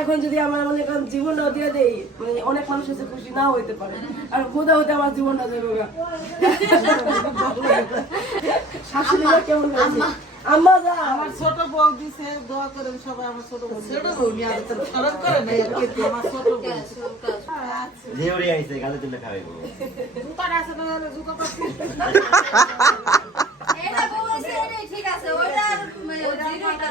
এখন যদি আমার মনে করেন জীবনটা দিয়ে দেই মানে অনেক মানুষ আছে খুশি নাও হইতে পারে। আর খোদা হতে আমার জীবনটা দেবে গা। শাশুড়িরা কেমন হয়েছে আম্মা। যা। আমার ছোট বউ দিছে দোয়া করেন সবাই আমার ছোট বউ ছোট বউ নিয়ে আসতে স্মরণ করে নাই আমার ছোট বউ। দেউরি আইছে গালে তুলে খাবে আছে না জুতা পাচ্ছি। এটা বলছে এটাই ঠিক আছে ওইটা আর মানে জিরো করব না সম্পর্ক সম্পর্ক বদলে গেল জুতার বাড়ি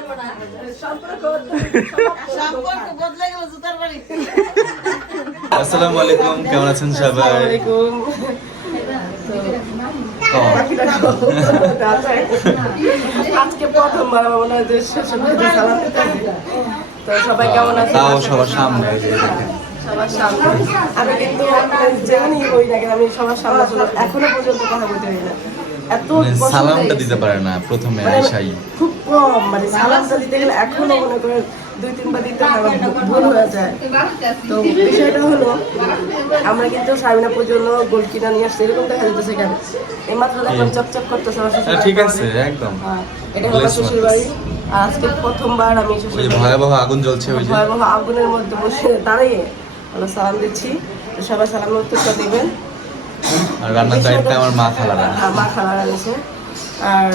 আসসালামু আলাইকুম কেমন আছেন সবাই? আজকে প্রথমবার মনে হয় যে শ্বশুর বাড়িতে সালাম দিতে আসি। তো সবাই কেমন আছে তাও সবার সামনে সবার সামনে। আমি কিন্তু যেমনই হই না কেন আমি সবার সামনে এখনও পর্যন্ত কথা বলতে পারি না। এত মানে সালামটা দিতে পারে না প্রথমে মানে খুব কম মানে সালামটা দিতে গেলে এখনও মনে করেন দুই তিনবার দিতে ভুল হয়ে যায়। তো বিষয়টা হলো আমরা কিন্তু সাবিনাপুর জন্য গোল কিনা নিয়ে আসছি এরকম দেখা যেতেছে কেন? এই মাত্র দেখলাম চকচক করতেছে হ্যাঁ, ঠিক আছে একদম। হ্যাঁ, এটা হলো শ্বশুর বাড়ি আজকে প্রথমবার আমি ভয়াবহ আগুন জ্বলছে ওই ভয়াবহ আগুনের মধ্যে বসে দাঁড়িয়ে আমরা সালাম দিচ্ছি। তো সবাই সালামের উত্তরটা দিবেন। আর রান্নার দায়িত্বে আমার মা খালারা। হ্যাঁ, মা খালা রাখছে আর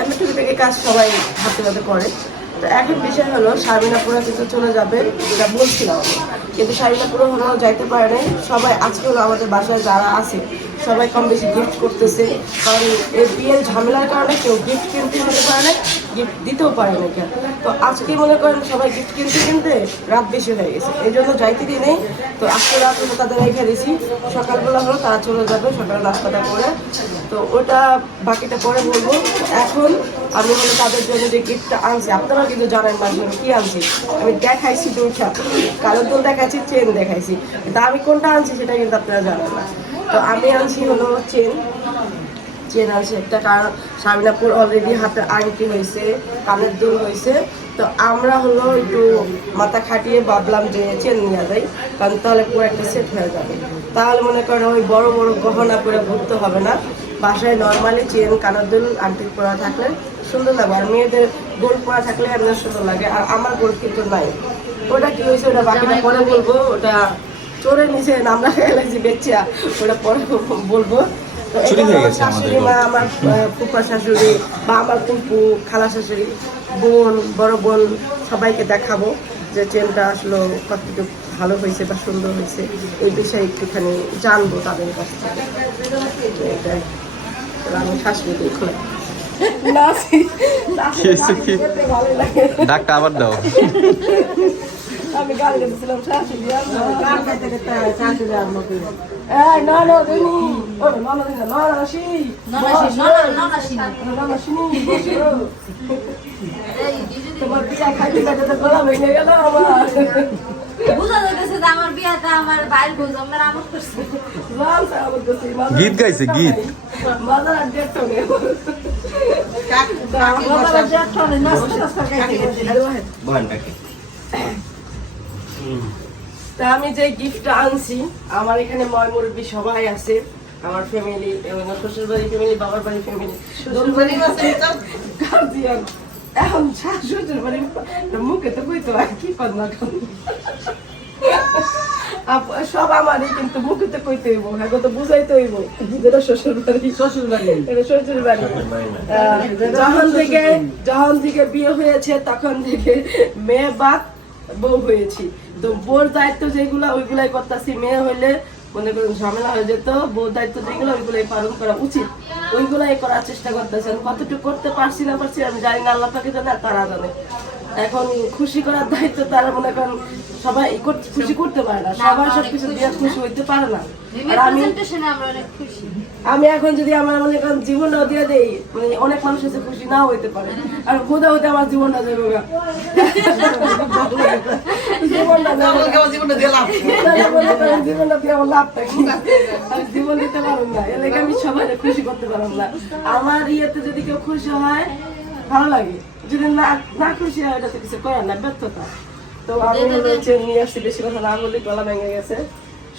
এমনি থেকে কাজ সবাই হাতে হাতে করে। তো এখন বিষয় হলো সাবিনাপুরা কিন্তু চলে যাবে, এটা বলছিলাম কিন্তু সাবিনাপুরা হলো যাইতে পারে নাই। সবাই আজকে হলো আমাদের বাসায় যারা আছে, সবাই কম বেশি গিফট করতেছে। কারণ এই বিয়ের ঝামেলার কারণে কেউ গিফট কিনতে হতে পারে না গিফট দিতেও পারে না কেন? তো আজকে মনে করেন সবাই গিফট কিনতে কিনতে রাত বেশি হয়ে গেছে। এই জন্য যাইতে দিই নেই। তো আজকে রাত হলো তাদের রেখে দিয়েছি। সকালবেলা হলো তারা চলে যাবে, সকালে নাস্তাটা করে। তো ওটা বাকিটা পরে বলব। এখন আমি হলো তাদের জন্য যে গিফটটা আনছি আপনারা কিন্তু জানেন না আসলে কি আনছি। আমি দেখাইছি দুইটা কারোর দোল দেখাইছি চেন দেখাইছি। তা আমি কোনটা আনছি সেটা কিন্তু আপনারা জানেন না। তো আমি আনছি হলো চেন চেন আছে একটা কারণ সাবিনাপুর অলরেডি হাতে আংটি হয়েছে, কানের দুল হয়েছে। তো আমরা হলো একটু মাথা খাটিয়ে ভাবলাম যে চেন নিয়ে যাই, কারণ তাহলে পুরো একটা সেট হয়ে যাবে। তাহলে মনে করেন ওই বড় বড় গহনা করে ঘুরতে হবে না। বাসায় নর্মালি চেন, কানের দুল আংটি পরা থাকলে সুন্দর লাগে, আর মেয়েদের গোল পরা থাকলে এমনি সুন্দর লাগে। আর আমার গোল কিন্তু নাই। ওটা কি হয়েছে, ওটা বাকিটা পরে বলব, ওটা চোরের নিচে নামরা খেলেছি বেচ্চা ওটা পরে বলব। চুরি হয়ে গেছে আমাদের শাশুড়ি মা আমার ফুফা শাশুড়ি বা আমার ফুফু খালা শাশুড়ি বোন বড় বোন সবাইকে দেখাবো যে চেনটা আসলো কতটুকু ভালো হয়েছে বা সুন্দর হয়েছে এই বিষয়ে একটুখানি জানব তাদের কাছ থেকে। আমি শাশুড়ি দেখো নাচি নাচি খেয়েছে কি? খেতে ভালোই লাগে ডাকটা আবার দাও আমি গান গেছিলাম শাশুড়ি আর শাশুড়ি আর মতো? এই ও ননাসি ননাসি তোমার খাইতে খাইতে তো গলা ভেঙে গেল আমার। গীত গাইছে, গীত। ডেট তো তা আমি যে গিফটটা আনছি আমার এখানে ময় মুরব্বী সবাই আছে আমার ফ্যামিলি এবং শ্বশুর বাড়ি ফ্যামিলি বাবার বাড়ি ফ্যামিলি শ্বশুর বাড়ি আছে গার্জিয়ান এখন শ্বশুর বাড়ি মুখে তো কইতো আর কি করনা সব আমারই কিন্তু মুখে তো কইতে হইব হ্যাঁ তো বুঝাইতে হইব যেটা শ্বশুর বাড়ি শ্বশুর বাড়ি এটা শ্বশুর বাড়ি যখন থেকে যখন থেকে বিয়ে হয়েছে তখন থেকে মেয়ে বাপ বউ হয়েছি। তো বোর দায়িত্ব যেগুলো ওইগুলাই করতেছি, মেয়ে হইলে মনে করুন ঝামেলা হয়ে যেত, বোর দায়িত্ব যেগুলো ওইগুলাই পালন করা উচিত। ওইগুলাই করার চেষ্টা করতেছি আমি কতটুকু করতে পারছি না পারছি আমি জানি না, আল্লাহ পাকে জানে তারা জানে। এখন খুশি করার দায়িত্ব তারা মনে করেন সবাই খুশি করতে পারে না। সবাই সবকিছু দিয়ে খুশি হইতে পারে না। আর আমি প্রেজেন্টেশনে আমরা অনেক খুশি। আমি এখন যদি আমার মনে করেন জীবনটা দিয়ে দেই মানে অনেক মানুষ আছে খুশি নাও হইতে পারে। আর খোদা হতে আমার জীবনটা। জীবনটা দিয়ে লাভটা কি? আমি জীবন দিতে পারব না। লেগে আমি সবাই খুশি করতে পারব না। আমার ইয়েতে যদি কেউ খুশি হয় ভালো লাগে। যদি না না খুশি হয় এটা তো কিছু করার না ব্যর্থতা। তো আমি হচ্ছে নিয়ে আসছি বেশি কথা না বলি গলা ভেঙে গেছে।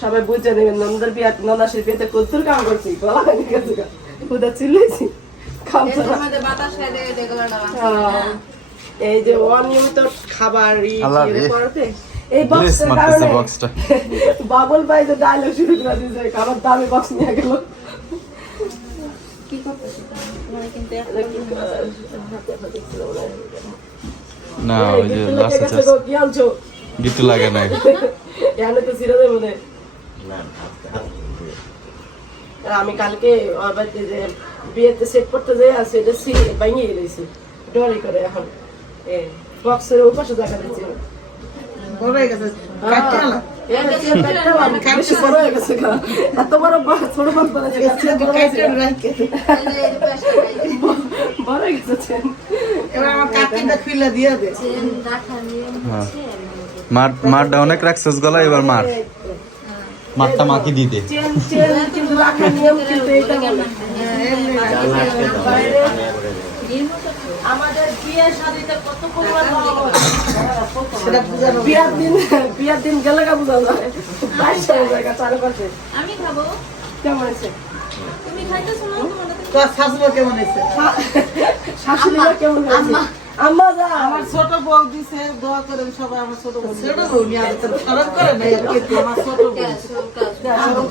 সবাই বুঝে নেবেন নন্দার বিয়া নন্দাসের বিয়েতে কদ্দুর কাম করছি গলা ভেঙে গেছে। খুদা চিল্লাইছি। দেখল না। হ্যাঁ। এই যে অনিয়মিত খাবার এই বক্সের কারণে। বক্সটা। বাবুল ভাই যে ডায়লগ শুরু করে দিয়েছে খাবার দামি বক্স নিয়ে গেল কি করতেছো তোমার কিন্তু না ওই যে লাস্টে কি লাগে নাই। এখানে তো সিরাজের মধ্যে না না, আমি কালকে যে বিয়েতে সেট করতে যাই আছে এটা সি ভেঙে গেছে ডরি করে এখন। এ বক্সের ওপাশে দেখা দিচ্ছে বড় হয়ে। গেছে হয়ে মারটা অনেক রাখছিস গলা এবার মার। মারটা মাকে দিয়ে দে। চেন চেন কিন্তু রাখার নিয়ম কিন্তু এটা আমাদের বিয়ে শাদিতে কত পরিমাণ সেটা বুঝানো বিয়ার দিন বিয়ার দিন গেলে গা বোঝা যায়। বাইশ যায় গা চারপাশে আমি খাব। কেমন আছে তুমি খাইতেছো না? তোমার শাশুড়ি কেমন হয়েছে? শাশুড়িরা কেমন আছে আম্মা। যা। আমার ছোট বউ দিছে দোয়া করেন সবাই আমার ছোট বউ ছোট বউ নিয়ে করে না আমার ছোট বউ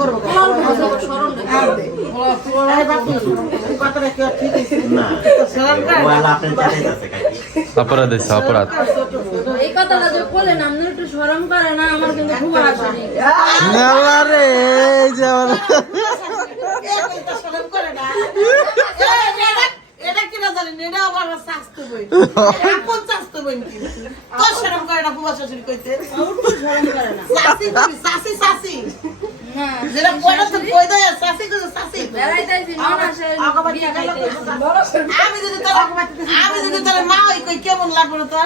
করব। না, অপরাধ। হয়েছে অপরাধ এই কথাটা যে বললেন আপনি একটু স্মরণ করে না আমার কিন্তু ঘুম আসেনি রে এই যে এটা স্মরণ করে না এটা- এটা কিনা জানি না, এটা আমার শাস্তি বই। আপন শাস্তি বই? তোর স্মরণ করে না বুবা শাশুড়ি কইতে। শাসি শাসি শাসি তো আমি যদি মা কই কেমন তোর? তো?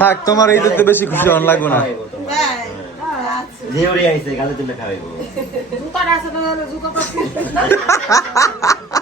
থাক তোমার এই দিতে বেশি খুশি হন লাগবে না। তোমার। আইছে, গালে তুলে খাওয়াইবো।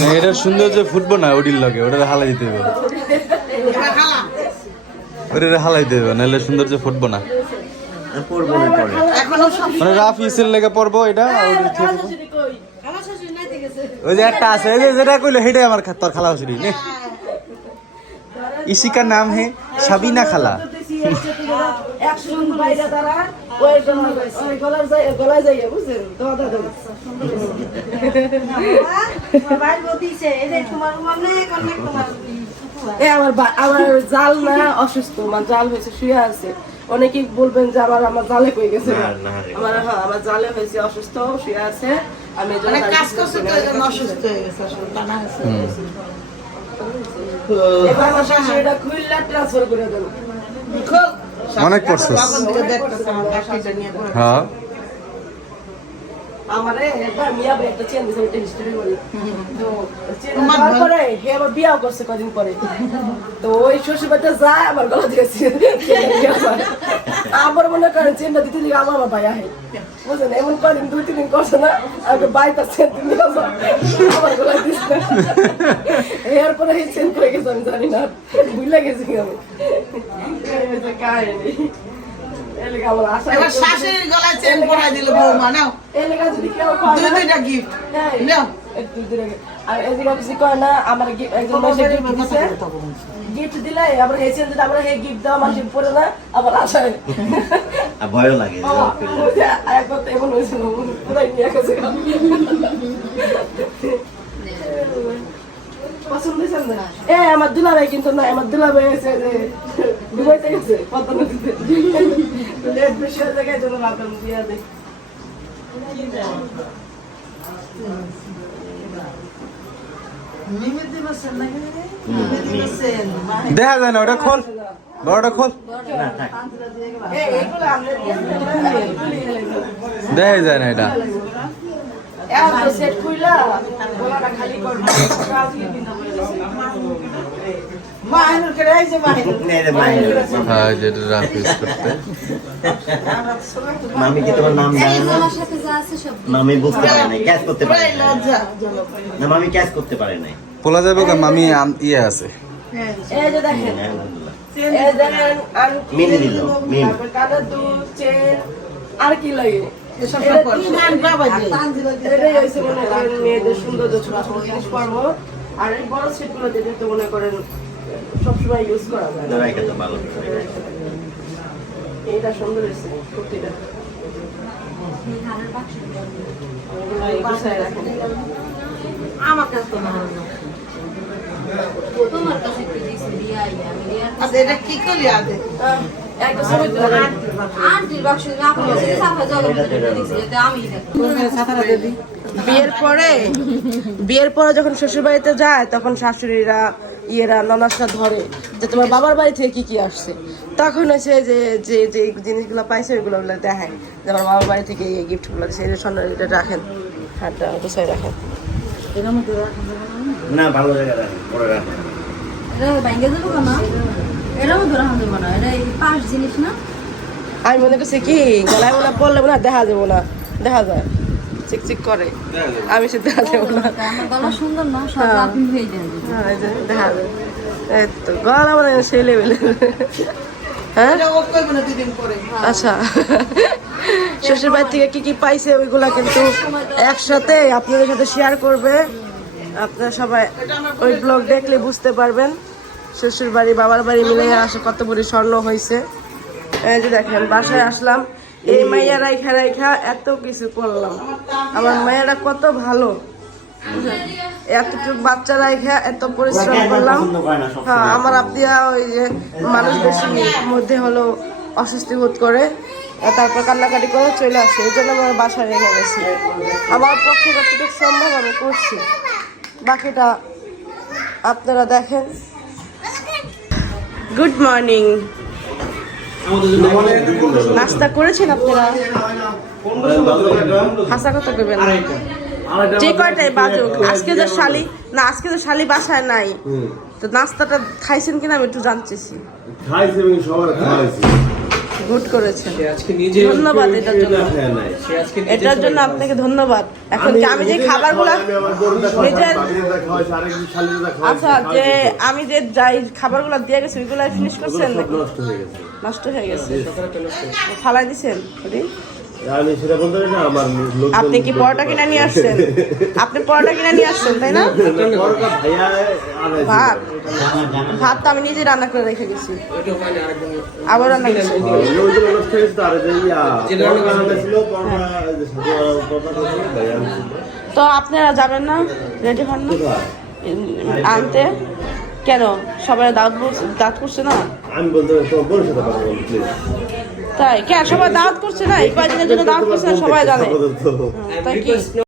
মানে এটা সুন্দর যে ফুটবো না ওটির লগে ওটা হালাই দিতে হবে ওটা হালাই দিতে হবে নাহলে যে ফুটবো না। মানে রাফিসের লেগে পড়ব এটা ওই যে একটা আছে যেটা কইলো সেটাই আমার তোর খালা হসুরি নে। ইসিকার নাম হে সাবিনা খালা। একশো জন বাইরে তারা ওই ওই গলার যাই গলায় যাই বুঝছেন দাদা দাদা এ আমার আমার জাল না অসুস্থ আমার জাল হয়েছে শুয়ে আছে অনেকেই বলবেন যে আমার আমার জালে কই গেছে। আমার হ্যাঁ আমার জালে হয়েছে অসুস্থ শুয়ে আছে আমি মানে কাজ করছে তো। অসুস্থ হয়ে গেছে। এবার আমার শাশুড়িটা খুললা ট্রান্সফার করে দেবো খুব অনেক করছিস। হ্যাঁ আমারে একবার মিয়া ভাই একটা চেন দিয়েছে ওইটা হিস্ট্রি বলি। তো চেন দেওয়ার পরে হে আবার বিয়াও করছে কদিন পরে। তো ওই যায় আমার গলা দিয়েছে আমার মনে করেন চেনটা দিতে দিকে আমার আমার ভাই আহে। বুঝলেন? এমন কদিন দুই তিন দিন করছে না আমাকে বাই তার চেন তুমি আমার গলা দিচ্ছে এরপরে এই চেন করে গেছে আমি জানি না। ভুলে গেছি আমি। কাহিনী এর লেগে আমার আশা এবার শাশুড়ির গলায় চেন পরাই দিল বৌমা নাও। এর লেগে যদি কেউ করে দুই দুইটা গিফট নাও। একটু দূরে গে- আর এদিকে কিছু কয় না আমার একজন দিছে। গিফট দিলে আবার হেসে দিলে আমরা হে গিফট দেওয়া মানুষ পরে না আবার আসায় ভয়ও লাগে যে বাবা, ও ফেললে। একবার তো এমন হয়েছিল পুরাই নিয়ে গেছে। পছন্দ হয়েছে না? এ আমার দুলাভাই কিন্তু না আমার দুলাভাই আছে যে গেছে নদীতে। লেট বেশি হয়ে জন্য মিমি দিবসেন দেখা যায় না ওটা খোল। বড়টা খোল। দেখা যায় না এটা। এত সেট খুইলা গলাটা খালি করব মাহিনুর করে আইছে মাহিনুর এই যে মাহিনুর। হ্যাঁ যেটা রাফ করতে। মামি কি তোমার নাম জানে না? মামি বুঝতে পারে নাই ক্যাচ করতে পারে না মামি ক্যাচ করতে পারে নাই। পোলা যাবে মামি আম- ইয়ে আছে। হ্যাঁ এই যে দেখেন। আলহামদুলিল্লাহ। এই দেখেন আংটি, মিলে দিল, মিল। তারপর কানের চেন, আর কি লাগে? এসব এটা পর তিন গান বাবা যে এটাই হয়েছে করেন মেয়েদের সৌন্দর্য ছোট ছোট জিনিস পারব আর এই বড় সেটগুলো যেটা তো মনে করেন সবসময় ইউজ করা যায়। না, রাইখা তো ভালো এটা সুন্দর হয়েছে কুর্তিটা আমার কাছে তো না না। তোমার কাছে একটু দিয়েছি বিয়াই আমি রিয়ার আচ্ছা এটা কি করলি আগে? এটা বিয়ের পরে বিয়ের পরে যখন শ্বশুর বাড়িতে যায় তখন শাশুড়িরা ইয়েরা ননাসরা ধরে যে তোমার বাবার বাড়ি থেকে কি কি আসছে। তখন হচ্ছে যে যে যে জিনিসগুলো পাইছে ওইগুলো দেখায়। যে আমার বাবার বাড়ি থেকে এই গিফটগুলো দিচ্ছে এই যে সোনার এটা রাখেন হাতটা গুছাই রাখেন। না ভালো জায়গা রাখেন ধরা না এটা জিনিস না? আমি মনে করছি কি গলায় মনে পড়লে মনে দেখা যাব না। দেখা যায়। চিকচিক করে। আমি সে দেখা যাব না। আমার গলা সুন্দর না সব হ্যাঁ। হয়ে যাবে হ্যাঁ, এই যে দেখা যায় তো গলা মানে সেই লেভেলে হ্যাঁ? পরে? আচ্ছা। শ্বশুর বাড়ি থেকে কি কি পাইছে ওইগুলা কিন্তু একসাথে আপনাদের সাথে শেয়ার করবে। আপনারা সবাই ওই ব্লগ দেখলে বুঝতে পারবেন। শ্বশুর বাড়ি বাবার বাড়ি মিলে আসে কত বড় স্বর্ণ হয়েছে। এই যে দেখেন বাসায় আসলাম। এই মাইয়া রাইখা রাইখা এত কিছু করলাম। আমার মায়েরা কত ভালো। এতটুকু বাচ্চা রাইখা এত পরিশ্রম করলাম। হ্যাঁ আমার আত্মীয়া ওই যে মানুষ বেশি মধ্যে হলো অস্বস্তি বোধ করে। তারপর কান্নাকাটি করে চলে আসে। এই জন্য আমার বাসায় রেখে গেছি। আমার পক্ষে যতটুকু সম্ভব আমি করছি। বাকিটা আপনারা দেখেন। গুড মর্নিং নাস্তা করেছেন আপনারা? হাসা কথা করবেন। যে কয়টাই বাজুক? আজকে যে শালি না আজকে যে শালি বাসায় নাই। তো নাস্তাটা খাইছেন কিনা আমি একটু জানতেছি। খাইছি সবার খাওয়াইছে গুড করেছেন ধন্যবাদ এটার জন্য। এটার জন্য আপনাকে ধন্যবাদ। এখন যে আমি যে খাবারগুলো নিজের আচ্ছা যে আমি যে যাই খাবারগুলো দিয়ে গেছি ওইগুলো ফিনিশ করছেন নাকি? নষ্ট হয়ে গেছে। হয়ে ফালাই দিছেন? আমি সেটা বলতে পারি না আমার আপনি কি পরোটা কিনে নিয়ে আসছেন? আপনি পরোটা কিনে নিয়ে আসছেন তাই না? ভাত। ভাত তো আমি নিজে রান্না করে রেখে গেছি আবার রান্না করছি। তো আপনারা যাবেন না? রেডি হন না? আনতে? কেন? সবাই দাঁত দাঁত করছে না? আমি বলতে পারি তোমার বোনের সাথে কথা বলি প্লিজ তাই? কে সবাই দাঁত করছে না? এই কয়েকদিনের জন্য দাঁত করছে না সবাই জানে। তাই কি?